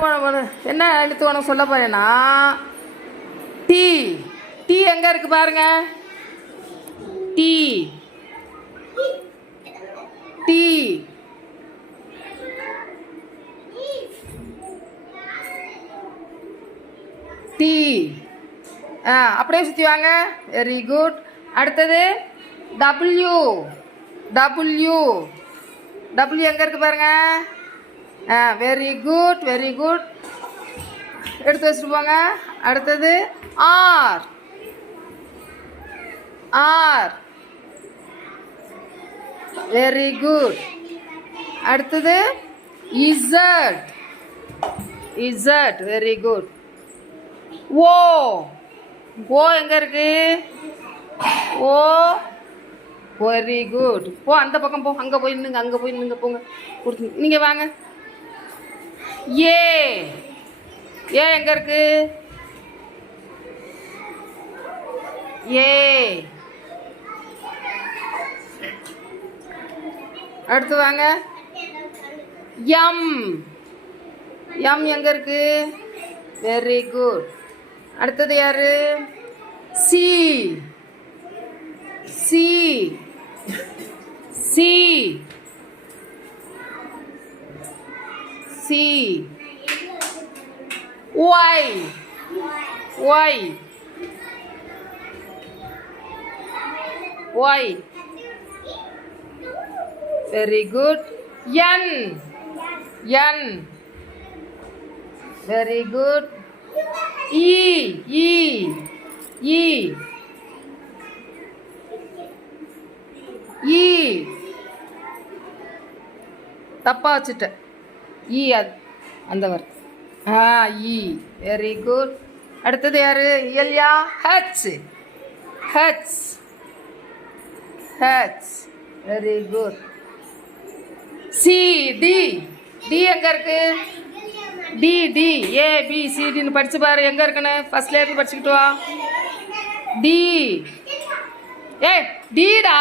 என்ன எழுத்து உனக்கு சொல்ல போறேன்னா டீ. டீ எங்க இருக்கு பாருங்க. T T T. அப்படியே சுற்றி வாங்க. Very good. அடுத்தது டபிள்யூ. டபிள்யூ. டபிள்யூ எங்கே இருக்கு பாருங்க. Very good very good. எடுத்து வச்சுட்டு போங்க. அடுத்தது ஆர். ஆர். Very good. அடுத்தது Z. Z. Very good. O. O எங்க இருக்கு. ஓ. Very good. போ அந்த பக்கம் போ. அங்கே போய் நின்னுங்க. அங்கே போய் நின்னுங்க. போங்க கொடுத்து நீங்கள் வாங்க. ஏ. ஏ எங்க இருக்கு. ஏ. அடுத்து வாங்க. எம். எம் எங்க இருக்கு. Very good. அடுத்தது யாரு. C. C. C. C. Y. Y. Y. Very good. N. N. Very good. E. E. E. E. தப்பா வச்சுட்டேன். இ அந்த வரும். இ. Very good. அடுத்தது யாரு. எல்யா. H. H. H. Very good. C. D. D எங்க இருக்கு. D. D. A B C டின்னு படிச்சு பாரு எங்க இருக்குன்னு. ஃபர்ஸ்ட்ல இருந்து படிச்சுக்கிட்டு வா. டி. A theta.